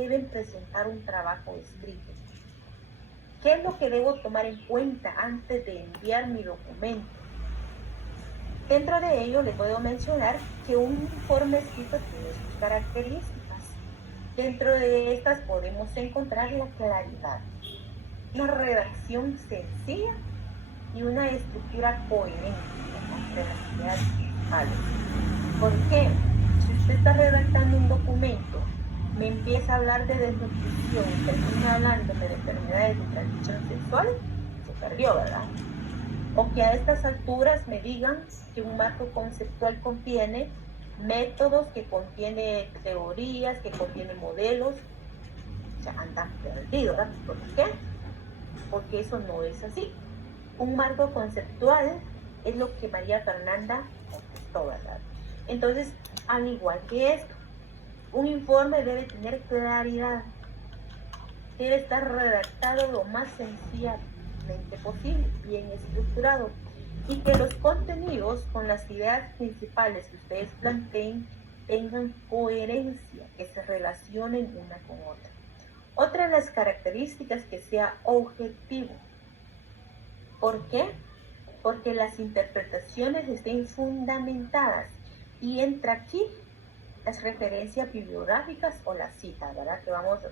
deben presentar un trabajo escrito. ¿Qué es lo que debo tomar en cuenta antes de enviar mi documento? Dentro de ello les puedo mencionar que un informe escrito tiene sus características. Dentro de estas podemos encontrar la claridad, una redacción sencilla y una estructura coherente entre las ideas principales. ¿Por qué? Si usted está redactando un documento, me empieza a hablar de desnutrición y termina hablándome de enfermedades de transmisión sexual, se perdió, ¿verdad? O que a estas alturas me digan que un marco conceptual contiene métodos, que contiene teorías, que contiene modelos, o sea, andan perdidos, ¿verdad? ¿Por qué? Porque eso no es así. Un marco conceptual es lo que María Fernanda contestó, ¿verdad? Entonces, al igual que esto, un informe debe tener claridad, debe estar redactado lo más sencillamente posible, bien estructurado, y que los contenidos con las ideas principales que ustedes planteen tengan coherencia, que se relacionen una con otra. Otra de las características, que sea objetivo. ¿Por qué? Porque las interpretaciones estén fundamentadas, y entra aquí las referencias bibliográficas o las citas, ¿verdad?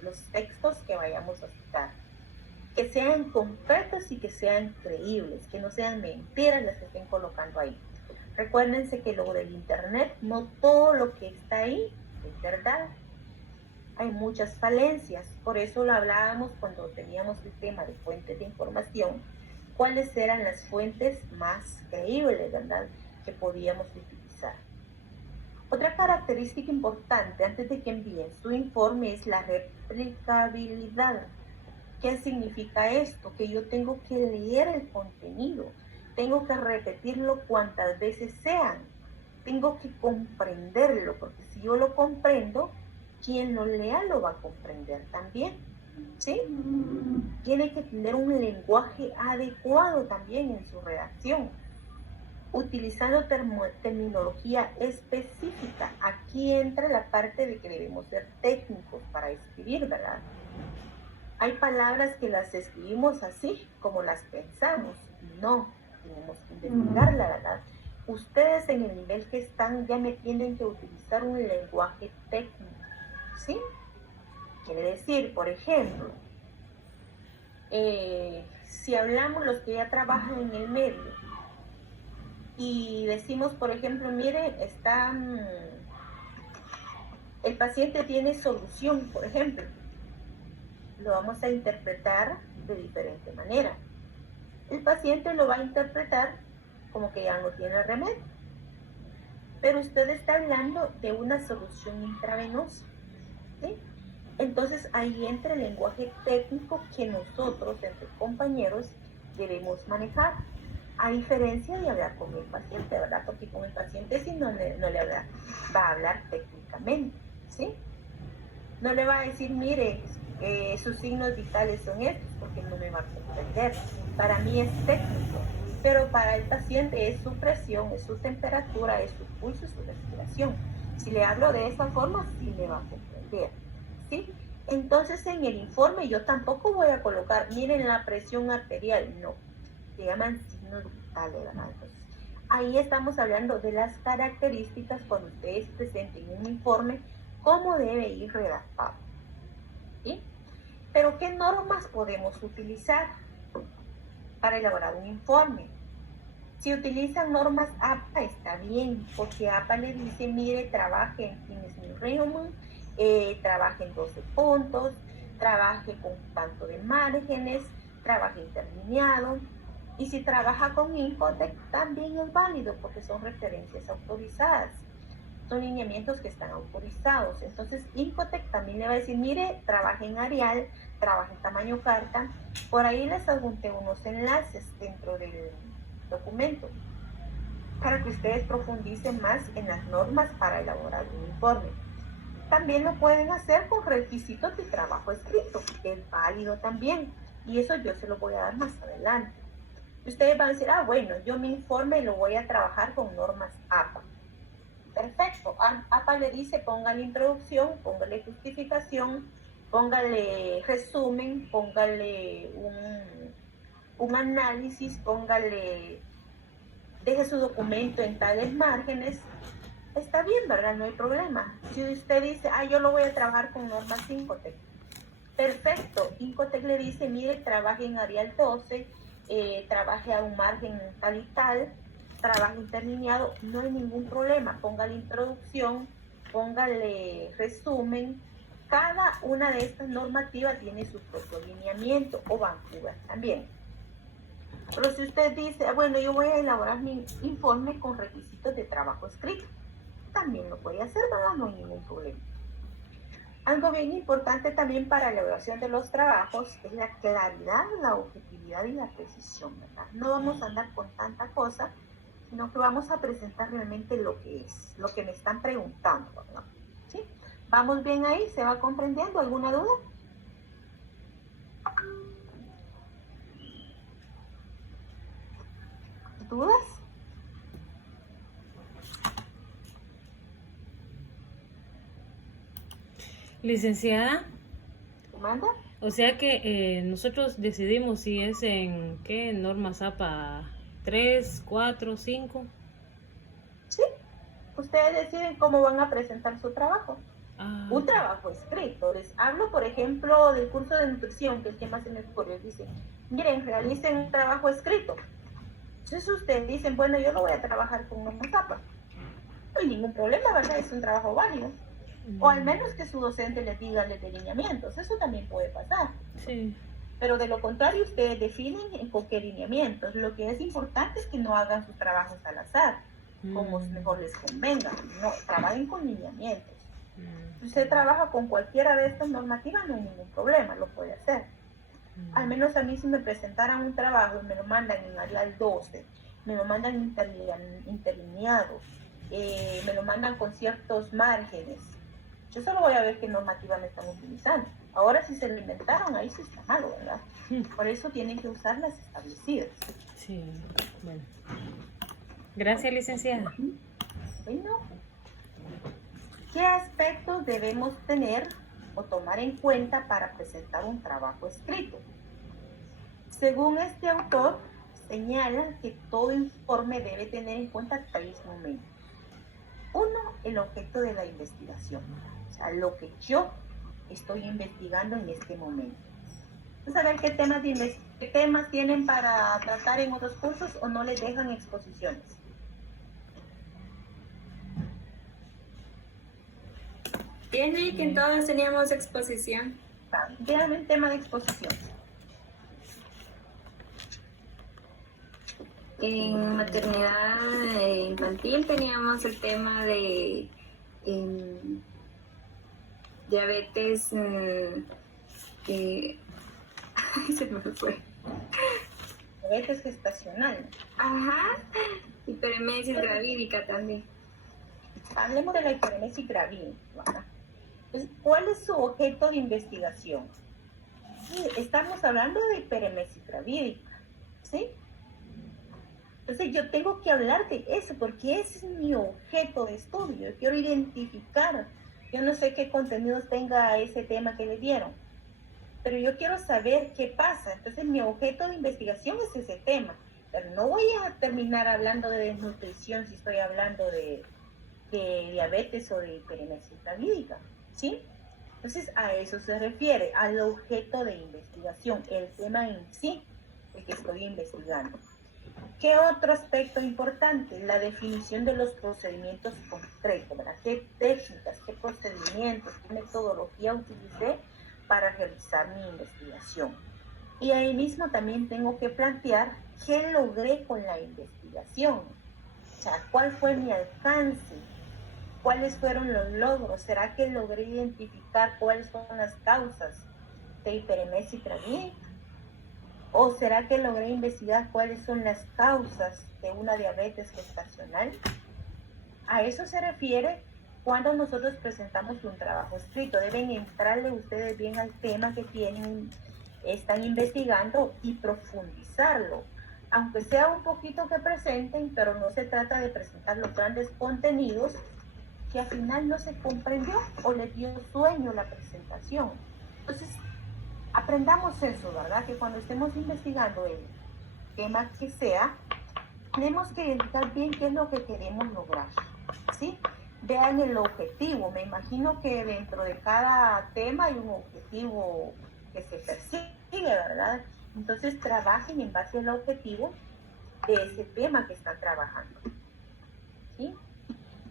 Los textos que vayamos a citar. Que sean concretos y que sean creíbles, que no sean mentiras las que estén colocando ahí. Recuérdense que lo del internet, no todo lo que está ahí es verdad. Hay muchas falencias, por eso lo hablábamos cuando teníamos el tema de fuentes de información, cuáles eran las fuentes más creíbles, ¿verdad?, que podíamos utilizar. Otra característica importante antes de que envíen su informe es la replicabilidad. ¿Qué significa esto? Que yo tengo que leer el contenido, tengo que repetirlo cuantas veces sean, tengo que comprenderlo, porque si yo lo comprendo, quien lo lea lo va a comprender también, ¿sí? Tiene que tener un lenguaje adecuado también en su redacción, utilizando terminología específica. Aquí entra la parte de que debemos ser técnicos para escribir, ¿verdad? Hay palabras que las escribimos así como las pensamos. No, tenemos que investigar, la verdad. Ustedes en el nivel que están ya me tienen que utilizar un lenguaje técnico, ¿sí? Quiere decir, por ejemplo, si hablamos los que ya trabajan en el medio y decimos, por ejemplo, mire, el paciente tiene solución, por ejemplo, lo vamos a interpretar de diferente manera. El paciente lo va a interpretar como que ya no tiene remedio, pero usted está hablando de una solución intravenosa, ¿sí? Entonces ahí entra el lenguaje técnico que nosotros, entre compañeros, debemos manejar, a diferencia de hablar con el paciente, ¿verdad? Porque con el paciente sí no le va a hablar técnicamente, ¿sí? No le va a decir, mire, sus signos vitales son estos, porque no me va a comprender. Para mí es técnico, pero para el paciente es su presión, es su temperatura, es su pulso, es su respiración. Si le hablo de esa forma, sí me va a comprender, ¿sí? Entonces en el informe yo tampoco voy a colocar, miren la presión arterial, no, se llaman signos vitales, ¿verdad? Entonces, ahí estamos hablando de las características cuando ustedes presenten un informe, cómo debe ir redactado, ¿sí? Pero ¿qué normas podemos utilizar para elaborar un informe? Si utilizan normas APA está bien, porque APA le dice, mire, trabaje en King's New Roman, trabaje en 12 puntos, trabaje con tanto de márgenes, trabaje interlineado, y si trabaja con Infotec también es válido porque son referencias autorizadas, son lineamientos que están autorizados. Entonces Infotec también le va a decir, mire, trabaje en Arial, trabaje en tamaño carta. Por ahí les adjunté unos enlaces dentro del documento para que ustedes profundicen más en las normas para elaborar un informe. También lo pueden hacer con requisitos de trabajo escrito, que es válido también, y eso yo se lo voy a dar más adelante. Ustedes van a decir, bueno, yo mi informe lo voy a trabajar con normas APA. Perfecto, APA le dice, ponga la introducción, póngale justificación, póngale resumen, póngale un análisis, póngale, deje su documento en tales márgenes. Está bien, ¿verdad? No hay problema. Si usted dice, yo lo voy a trabajar con normas Incotec, perfecto. Incotec le dice, mire, trabaje en Arial 12, trabaje a un margen tal y tal, trabaje interlineado, no hay ningún problema. Póngale introducción, póngale resumen. Cada una de estas normativas tiene su propio lineamiento, o Vancouver también. Pero si usted dice, bueno, yo voy a elaborar mi informe con requisitos de trabajo escrito, también lo puede hacer, ¿verdad? No hay ningún problema. Algo bien importante también para la elaboración de los trabajos es la claridad, la objetividad y la precisión, ¿verdad? No vamos a andar con tanta cosa, sino que vamos a presentar realmente lo que es, lo que me están preguntando, ¿verdad? ¿Sí? ¿Vamos bien ahí? ¿Se va comprendiendo? ¿Alguna duda? ¿Dudas? Licenciada, ¿Manda? o sea que nosotros decidimos si es en qué norma ZAPA 3, 4, 5. Sí, ustedes deciden cómo van a presentar su trabajo. Ah, Un trabajo escrito. Les hablo, por ejemplo, del curso de nutrición, que es que más en el correo dicen, miren, realicen un trabajo escrito. Entonces ustedes dicen, bueno, yo lo voy a trabajar con una zapa. No hay ningún problema, ¿verdad? Es un trabajo válido. O al menos que su docente les diga los delineamientos. Eso también puede pasar. sí. Pero de lo contrario, ustedes definen con qué lineamientos. Lo que es importante es que no hagan sus trabajos al azar, como mejor les convenga. No, trabajen con lineamientos. Si usted trabaja con cualquiera de estas normativas, no hay ningún problema, lo puede hacer. Al menos a mí si me presentaran un trabajo y me lo mandan en Arial 12, me lo mandan interlineado, me lo mandan con ciertos márgenes, yo solo voy a ver qué normativa me están utilizando. Ahora si se lo inventaron, ahí sí está malo, ¿verdad? Por eso tienen que usar las establecidas. Sí, bueno. Gracias, licenciada. Bueno, ¿qué aspectos debemos tener o tomar en cuenta para presentar un trabajo escrito? Según este autor, señala que todo informe debe tener en cuenta 3 momentos. Uno, el objeto de la investigación, o sea, lo que yo estoy investigando en este momento. Vamos a ver qué temas tienen para tratar en otros cursos o no les dejan exposiciones. Tiene que en todas teníamos exposición. Vean el tema de exposición. En maternidad infantil teníamos el tema de diabetes, se me fue. Diabetes gestacional. Ajá, hiperemesis gravídica también. Hablemos de la hiperemesis gravídica. Entonces, ¿cuál es su objeto de investigación? Sí, estamos hablando de hiperemesis gravídica, ¿sí? Entonces yo tengo que hablar de eso porque ese es mi objeto de estudio. Yo quiero identificar, yo no sé qué contenidos tenga ese tema que le dieron, pero yo quiero saber qué pasa. Entonces mi objeto de investigación es ese tema. Pero no voy a terminar hablando de desnutrición si estoy hablando de diabetes o de hiperemesis gravídica, ¿sí? Entonces a eso se refiere, al objeto de investigación, el tema en sí, el que estoy investigando. ¿Qué otro aspecto importante? La definición de los procedimientos concretos, ¿verdad? ¿Qué técnicas, qué procedimientos, qué metodología utilicé para realizar mi investigación? Y ahí mismo también tengo que plantear qué logré con la investigación. O sea, ¿cuál fue mi alcance? ¿Cuáles fueron los logros? ¿Será que logré identificar cuáles son las causas de hiperemesis gravídica? ¿O será que logré investigar cuáles son las causas de una diabetes gestacional? A eso se refiere cuando nosotros presentamos un trabajo escrito. Deben entrarle ustedes bien al tema que están investigando y profundizarlo. Aunque sea un poquito que presenten, pero no se trata de presentar los grandes contenidos que al final no se comprendió o le dio sueño la presentación. Entonces, aprendamos eso, ¿verdad? Que cuando estemos investigando el tema que sea, tenemos que identificar bien qué es lo que queremos lograr, ¿sí? Vean el objetivo. Me imagino que dentro de cada tema hay un objetivo que se persigue, ¿verdad? Entonces, trabajen en base al objetivo de ese tema que están trabajando, ¿sí?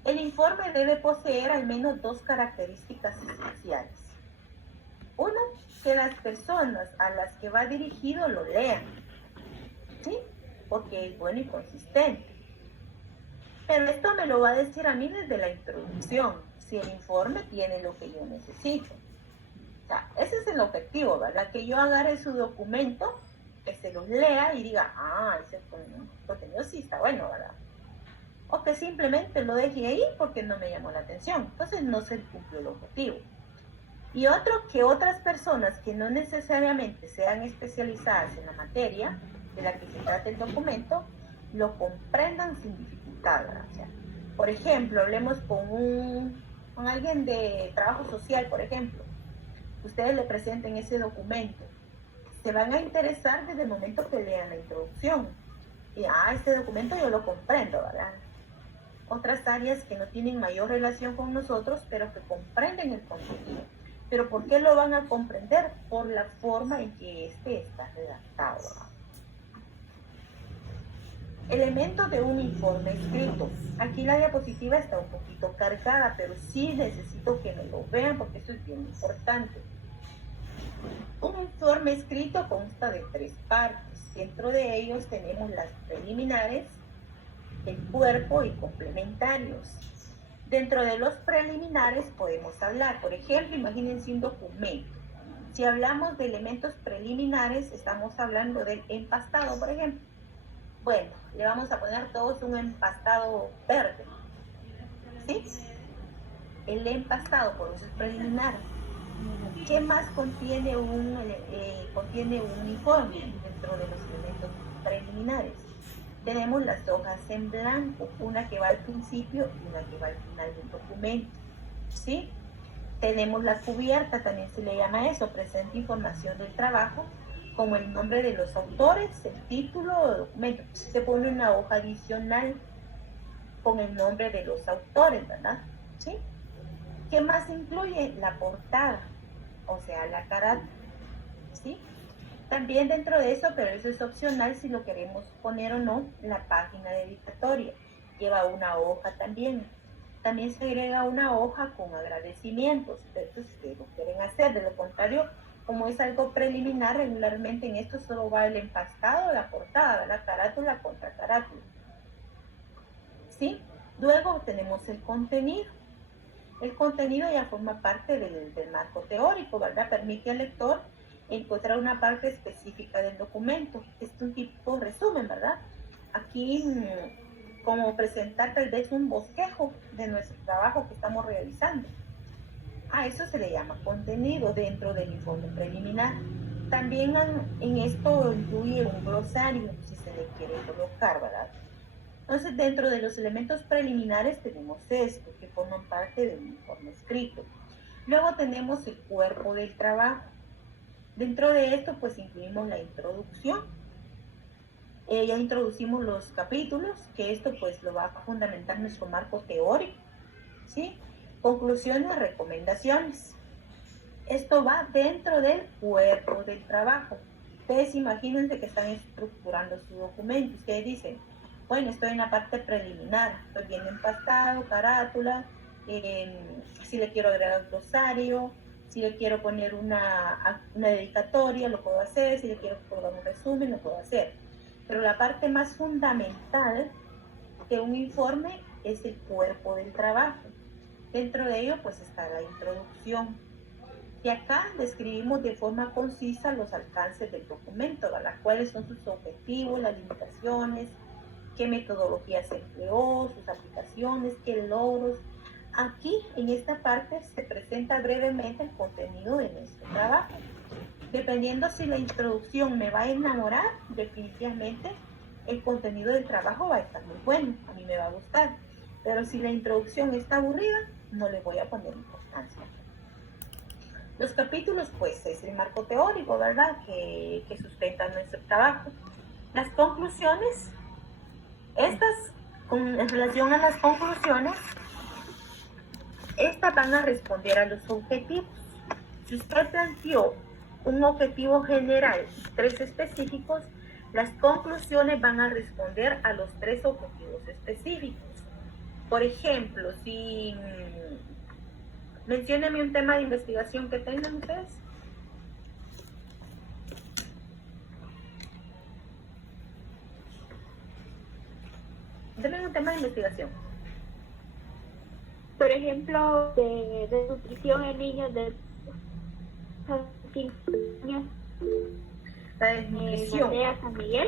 El informe debe poseer al menos 2 características esenciales. Una, que las personas a las que va dirigido lo lean, ¿sí? Porque es bueno y consistente. Pero esto me lo va a decir a mí desde la introducción, si el informe tiene lo que yo necesito. O sea, ese es el objetivo, ¿verdad? Que yo agarre su documento, que se los lea y diga, ese contenido sí está bueno, ¿verdad? O que simplemente lo deje ahí porque no me llamó la atención. Entonces no se cumplió el objetivo. Y otro, que otras personas que no necesariamente sean especializadas en la materia de la que se trata el documento, lo comprendan sin dificultad, ¿verdad? O sea, por ejemplo, hablemos con alguien de trabajo social, por ejemplo. Ustedes le presenten ese documento. Se van a interesar desde el momento que lean la introducción. Y, este documento yo lo comprendo, ¿verdad? Otras áreas que no tienen mayor relación con nosotros, pero que comprenden el contenido. ¿Pero por qué lo van a comprender? Por la forma en que está redactado. Elementos de un informe escrito. Aquí la diapositiva está un poquito cargada, pero sí necesito que me lo vean porque eso es bien importante. Un informe escrito consta de 3 partes. Dentro de ellos tenemos las preliminares, el cuerpo y complementarios. Dentro de los preliminares podemos hablar, por ejemplo, imagínense un documento. Si hablamos de elementos preliminares, estamos hablando del empastado, por ejemplo. Bueno, le vamos a poner todos un empastado verde, ¿sí? El empastado, por eso es preliminar. ¿Qué más contiene un informe dentro de los elementos preliminares? Tenemos las hojas en blanco, una que va al principio y una que va al final del documento, ¿sí? Tenemos la cubierta, también se le llama eso, presenta información del trabajo, como el nombre de los autores, el título o documento. Se pone una hoja adicional con el nombre de los autores, ¿verdad? ¿Sí? ¿Qué más incluye? La portada, o sea, la carátula, ¿sí? También dentro de eso, pero eso es opcional si lo queremos poner o no, la página dedicatoria. Lleva una hoja también. También se agrega una hoja con agradecimientos. Esto si ustedes lo quieren hacer. De lo contrario, como es algo preliminar, regularmente en esto solo va el empastado, la portada, la carátula contra carátula, ¿sí? Luego tenemos el contenido. El contenido ya forma parte del marco teórico, ¿verdad? Permite al lector encontrar una parte específica del documento. Es un tipo de resumen, ¿verdad? Aquí, como presentar tal vez un bosquejo de nuestro trabajo que estamos realizando. A eso se le llama contenido dentro del informe preliminar. También en esto incluye un glosario, si se le quiere colocar, ¿verdad? Entonces, dentro de los elementos preliminares tenemos esto, que forman parte del informe escrito. Luego tenemos el cuerpo del trabajo. Dentro de esto, pues, incluimos la introducción. Ya introducimos los capítulos, que esto, pues, lo va a fundamentar nuestro marco teórico, ¿sí? Conclusiones, recomendaciones. Esto va dentro del cuerpo del trabajo. Ustedes imagínense que están estructurando su documento. Ustedes dicen, bueno, estoy en la parte preliminar, estoy viendo empastado, carátula, si le quiero agregar un glosario, si le quiero poner una dedicatoria, lo puedo hacer, si le quiero poner un resumen, lo puedo hacer. Pero la parte más fundamental de un informe es el cuerpo del trabajo. Dentro de ello, pues, está la introducción. Y acá describimos de forma concisa los alcances del documento, ¿verdad? Cuáles son sus objetivos, las limitaciones, qué metodología se empleó, sus aplicaciones, qué logros. Aquí, en esta parte, se presenta brevemente el contenido de nuestro trabajo. Dependiendo si la introducción me va a enamorar, definitivamente el contenido del trabajo va a estar muy bueno, a mí me va a gustar. Pero si la introducción está aburrida, no le voy a poner importancia. Los capítulos, pues, es el marco teórico, ¿verdad?, que sustenta nuestro trabajo. Las conclusiones, en relación a las conclusiones, estas van a responder a los objetivos. Si usted planteó un objetivo general y 3 específicos, las conclusiones van a responder a los 3 objetivos específicos. Por ejemplo, si mencióneme un tema de investigación que tengan ustedes. Denme un tema de investigación. Por ejemplo, de nutrición en niños de 5 años. La desnutrición. De San Miguel.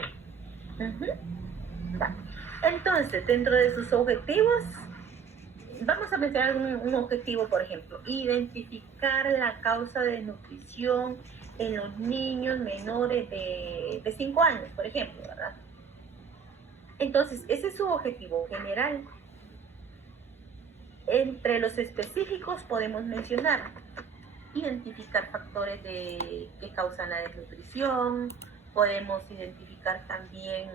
Va. Entonces, dentro de sus objetivos, vamos a mencionar un objetivo, por ejemplo, identificar la causa de desnutrición en los niños menores de 5 años, por ejemplo, ¿verdad? Entonces, ese es su objetivo general. Entre los específicos podemos mencionar identificar factores que causan la desnutrición, podemos identificar también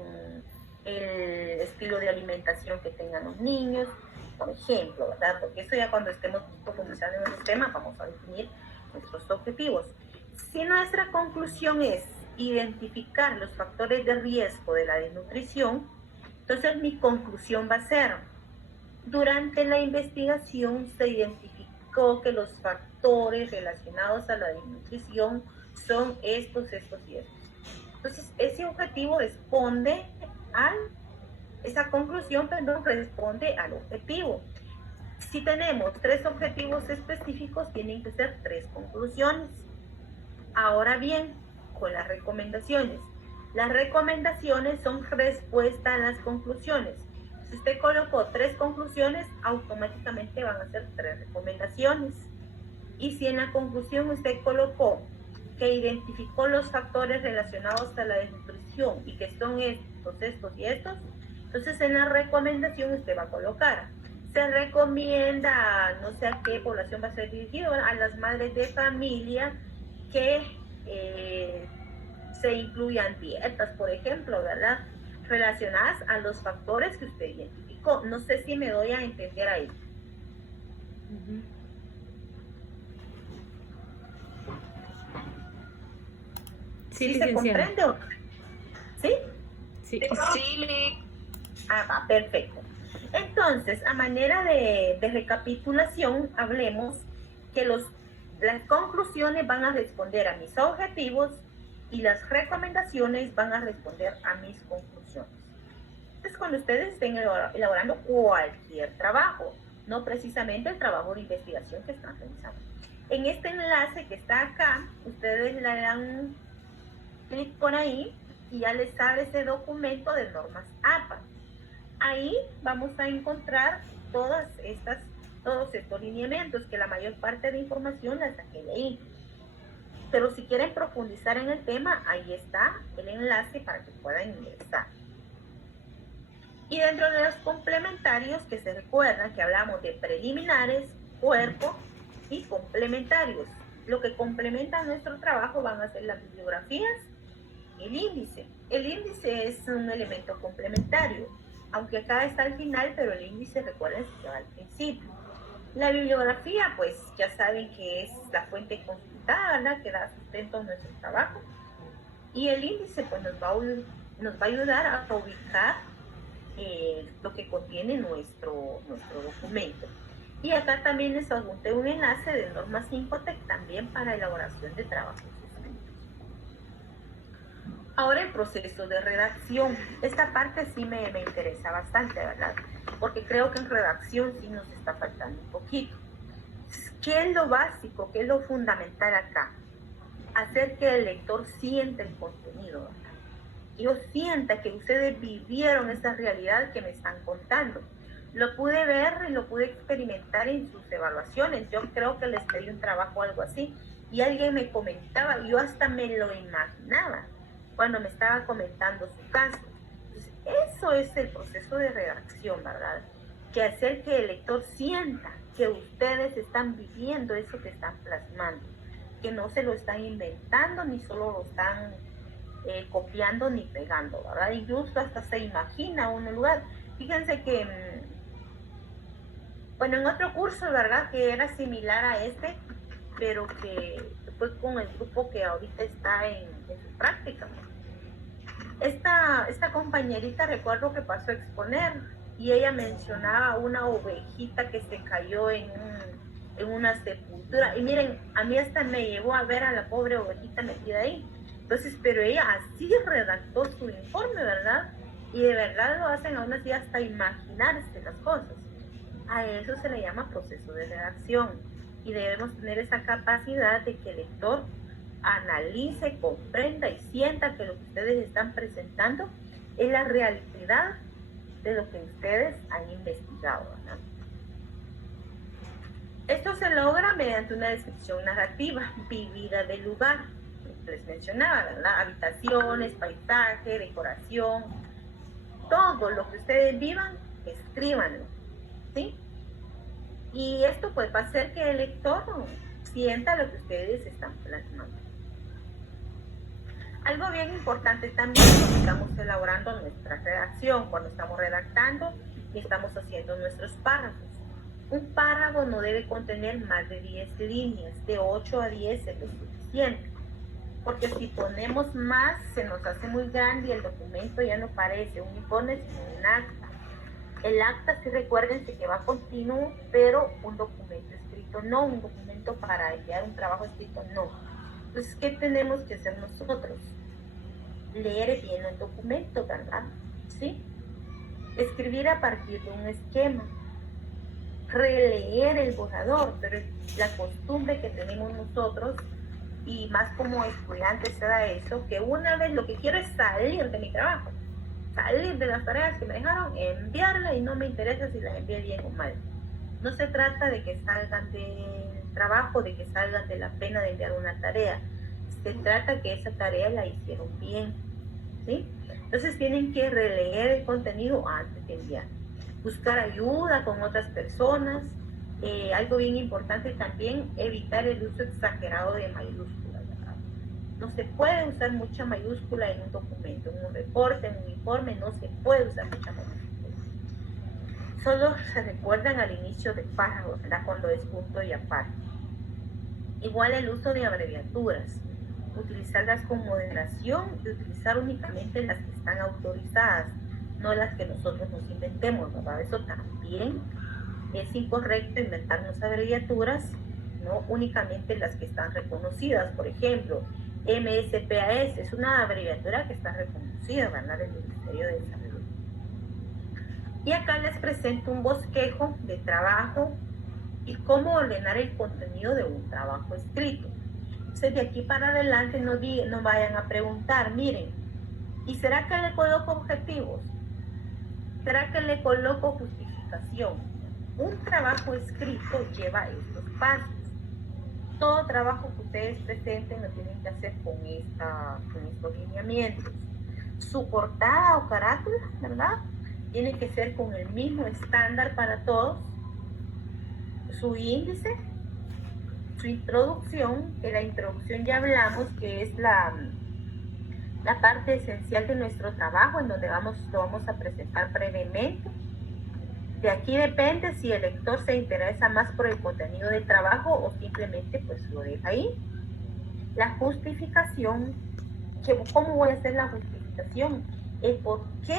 el estilo de alimentación que tengan los niños, por ejemplo, ¿verdad? Porque eso ya cuando estemos profundizando en el tema vamos a definir nuestros objetivos. Si nuestra conclusión es identificar los factores de riesgo de la desnutrición, entonces mi conclusión va a ser: durante la investigación se identificó que los factores relacionados a la desnutrición son estos y estos. Entonces, ese objetivo responde esa conclusión, responde al objetivo. Si tenemos 3 objetivos específicos, tienen que ser 3 conclusiones. Ahora bien, con las recomendaciones. Las recomendaciones son respuesta a las conclusiones. Si usted colocó 3 conclusiones, automáticamente van a ser 3 recomendaciones. Y si en la conclusión usted colocó que identificó los factores relacionados a la desnutrición y que son estos y estos, entonces en la recomendación usted va a colocar: se recomienda, no sé a qué población va a ser dirigido, a las madres de familia que se incluyan dietas, por ejemplo, ¿verdad?, relacionadas a los factores que usted identificó. No sé si me doy a entender ahí. Sí, ¿Se comprende o no? ¿Sí? Sí. Va, perfecto. Entonces, a manera de recapitulación, hablemos que las conclusiones van a responder a mis objetivos y las recomendaciones van a responder a mis conclusiones. Entonces, cuando ustedes estén elaborando cualquier trabajo, no precisamente el trabajo de investigación que están realizando, en este enlace que está acá, ustedes le dan clic por ahí y ya les abre ese documento de normas APA. Ahí vamos a encontrar todos estos lineamientos, que la mayor parte de información la saqué de ahí. Pero si quieren profundizar en el tema, ahí está el enlace para que puedan ingresar. Y dentro de los complementarios, que se recuerdan que hablamos de preliminares, cuerpo y complementarios. Lo que complementa nuestro trabajo van a ser las bibliografías y el índice. El índice es un elemento complementario, aunque acá está al final, pero el índice, recuerden, que va al principio. La bibliografía, pues ya saben que es la fuente consultada, ¿verdad?, que da sustento a nuestro trabajo. Y el índice, pues nos va a ayudar a ubicar lo que contiene nuestro documento. Y acá también les adjunté un enlace de normas Infotec también para elaboración de trabajos escritos. Ahora el proceso de redacción. Esta parte sí me interesa bastante, ¿verdad? Porque creo que en redacción sí nos está faltando un poquito. ¿Qué es lo básico? ¿Qué es lo fundamental acá? Hacer que el lector sienta el contenido, ¿verdad? Yo sienta que ustedes vivieron esa realidad que me están contando. Lo pude ver y lo pude experimentar en sus evaluaciones. Yo creo que les pedí un trabajo o algo así y alguien me comentaba, yo hasta me lo imaginaba cuando me estaba comentando su caso. Entonces, eso es el proceso de redacción, ¿verdad? Que hacer que el lector sienta que ustedes están viviendo eso que están plasmando. que no se lo están inventando ni solo lo están copiando ni pegando, ¿verdad? Incluso hasta se imagina un lugar. Fíjense que, bueno, en otro curso, ¿verdad? Que era similar a este, pero que fue con el grupo que ahorita está en su práctica, ¿no? Esta compañerita recuerdo que pasó a exponer y ella mencionaba una ovejita que se cayó en una sepultura. Y miren, a mí hasta me llevó a ver a la pobre ovejita metida ahí. Entonces, pero ella así redactó su informe, ¿verdad? Y de verdad lo hacen aún así hasta imaginarse las cosas. A eso se le llama proceso de redacción. Y debemos tener esa capacidad de que el lector analice, comprenda y sienta que lo que ustedes están presentando es la realidad de lo que ustedes han investigado, ¿verdad? Esto se logra mediante una descripción narrativa vivida del lugar. Les mencionaba, ¿verdad? Habitaciones, paisaje, decoración, todo lo que ustedes vivan, escríbanlo, ¿sí? Y esto pues va a hacer que el lector sienta lo que ustedes están plasmando. Algo bien importante también cuando estamos elaborando nuestra redacción, cuando estamos redactando y estamos haciendo nuestros párrafos. Un párrafo no debe contener más de 10 líneas, de 8 a 10 es lo suficiente. Porque si ponemos más, se nos hace muy grande y el documento ya no parece un informe, sino un acta. El acta, sí, recuérdense que va continuo, pero un documento escrito no, un documento para enviar un trabajo escrito no. Entonces, ¿qué tenemos que hacer nosotros? Leer bien el documento, ¿verdad? ¿Sí? Escribir a partir de un esquema. Releer el borrador, pero la costumbre que tenemos nosotros, y más como estudiantes será eso, que una vez lo que quiero es salir de mi trabajo, salir de las tareas que me dejaron, enviarla y no me interesa si las envié bien o mal. No se trata de que salgan del trabajo, de que salgan de la pena de enviar una tarea. Se trata que esa tarea la hicieron bien, ¿sí? Entonces tienen que releer el contenido antes de enviar. Buscar ayuda con otras personas. Algo bien importante también, evitar el uso exagerado de mayúsculas, ¿verdad? No se puede usar mucha mayúscula en un documento, en un reporte, en un informe, no se puede usar mucha mayúscula. Solo se recuerdan al inicio del párrafo, ¿verdad? Cuando es punto y aparte. Igual el uso de abreviaturas, utilizarlas con moderación y utilizar únicamente las que están autorizadas, no las que nosotros nos inventemos, ¿verdad? Eso también es incorrecto, inventarnos abreviaturas, no únicamente las que están reconocidas. Por ejemplo, MSPAS es una abreviatura que está reconocida, ¿verdad? Del Ministerio de Salud. Y acá les presento un bosquejo de trabajo y cómo ordenar el contenido de un trabajo escrito. Entonces, de aquí para adelante no vayan a preguntar, miren, ¿y será que le coloco objetivos? ¿Será que le coloco justificación? Un trabajo escrito lleva estos pasos. Todo trabajo que ustedes presenten lo tienen que hacer con estos lineamientos. Su portada o carátula, ¿verdad? Tiene que ser con el mismo estándar para todos. Su índice, su introducción, que la introducción ya hablamos que es la parte esencial de nuestro trabajo, en donde lo vamos a presentar brevemente. De aquí depende si el lector se interesa más por el contenido del trabajo o simplemente pues lo deja ahí. La justificación, ¿cómo voy a hacer la justificación? El por qué,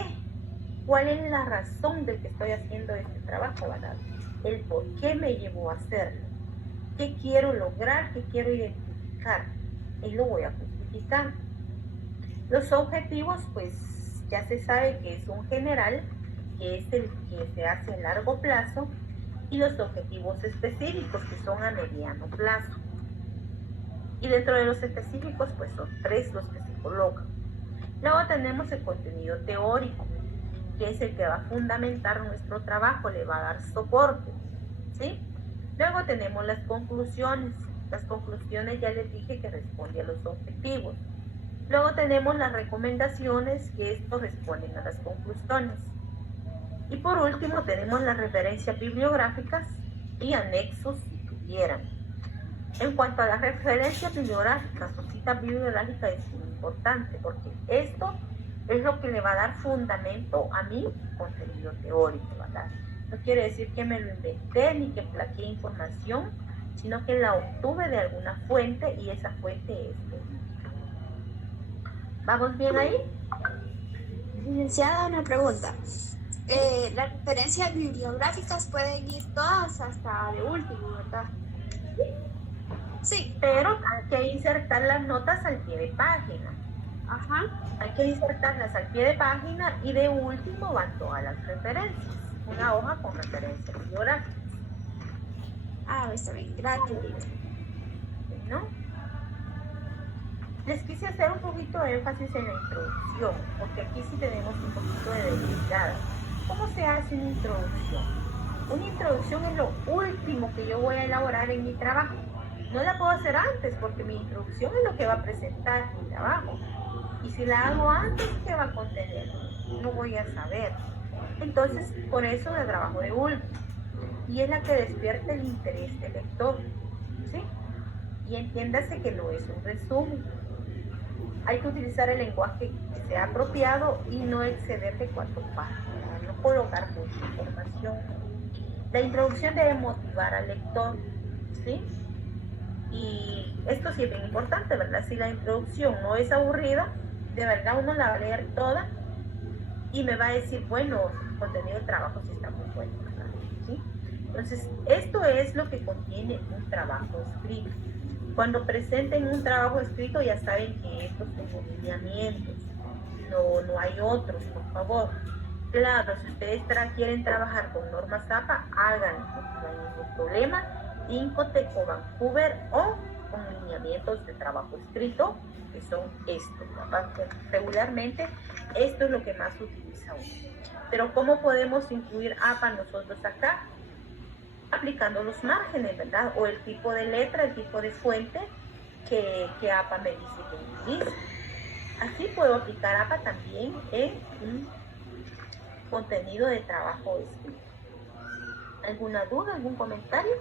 cuál es la razón de que estoy haciendo este trabajo, ¿verdad? El por qué me llevó a hacerlo, qué quiero lograr, qué quiero identificar, y lo voy a justificar. Los objetivos, pues ya se sabe que es un general, que es el que se hace a largo plazo, y los objetivos específicos, que son a mediano plazo. Y dentro de los específicos, pues son 3 los que se colocan. Luego tenemos el contenido teórico, que es el que va a fundamentar nuestro trabajo, le va a dar soporte, ¿sí? Luego tenemos las conclusiones. Las conclusiones ya les dije que responde a los objetivos. Luego tenemos las recomendaciones, que estos responden a las conclusiones. Y por último tenemos las referencias bibliográficas y anexos si tuvieran. En cuanto a las referencias bibliográficas o citas bibliográficas es muy importante porque esto es lo que le va a dar fundamento a mi contenido teórico, ¿verdad? No quiere decir que me lo inventé ni que plaqueé información, sino que la obtuve de alguna fuente y esa fuente es de mí. ¿Vamos bien ahí? Licenciada, una pregunta. Las referencias bibliográficas pueden ir todas hasta de último, ¿verdad? Sí. Pero hay que insertar las notas al pie de página. Ajá. Hay que insertarlas al pie de página y de último van todas las referencias. Una hoja con referencias bibliográficas. Ah, está bien. Gracias. ¿No? Les quise hacer un poquito de énfasis en la introducción, porque aquí sí tenemos un poquito de debilidad. ¿Cómo se hace una introducción? Una introducción es lo último que yo voy a elaborar en mi trabajo. No la puedo hacer antes, porque mi introducción es lo que va a presentar mi trabajo. Y si la hago antes, ¿qué va a contener? No voy a saber. Entonces, por eso la trabajo de último. Y es la que despierta el interés del lector. ¿Sí? Y entiéndase que no es un resumen. Hay que utilizar el lenguaje que sea apropiado y no exceder de 4 páginas, no colocar mucha información. La introducción debe motivar al lector, ¿sí? Y esto sí es bien importante, ¿verdad? Si la introducción no es aburrida, de verdad uno la va a leer toda y me va a decir, bueno, el contenido del trabajo sí está muy bueno, ¿verdad? ¿Sí? Entonces, esto es lo que contiene un trabajo escrito. Cuando presenten un trabajo escrito ya saben que estos son lineamientos, no hay otros, por favor. Claro, si ustedes quieren trabajar con normas APA, háganlo, no hay ningún problema. Incotec o Vancouver o con lineamientos de trabajo escrito, que son estos, ¿verdad? Regularmente esto es lo que más utiliza uno. Pero ¿cómo podemos incluir APA nosotros acá? Aplicando los márgenes, ¿verdad? O el tipo de letra, el tipo de fuente que APA me dice que utilice. Así puedo aplicar APA también en un contenido de trabajo escrito. ¿Alguna duda, algún comentario?